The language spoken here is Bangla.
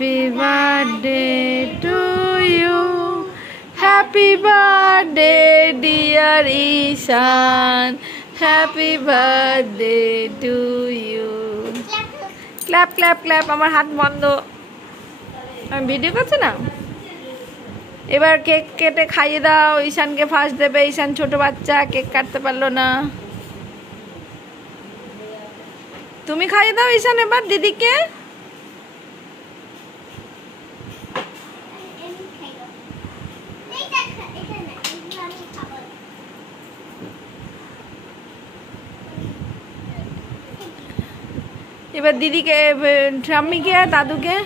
Happy birthday to you. Happy birthday dear Ishan. Happy birthday to you. Clap clap clap. আমার হাত বন্ধ, আমি ভিডিও করছি না। এবার কেক কেটে খাইয়ে দাও। ঈশানকে ফার্স্ট দেবে। ঈশান ছোট বাচ্চা, কেক কাটতে পারলো না। তুমি খাইয়ে দাও ঈশান এবার দিদিকে। এবার দিদিকে, ঠাম্মিকে, দাদুকে।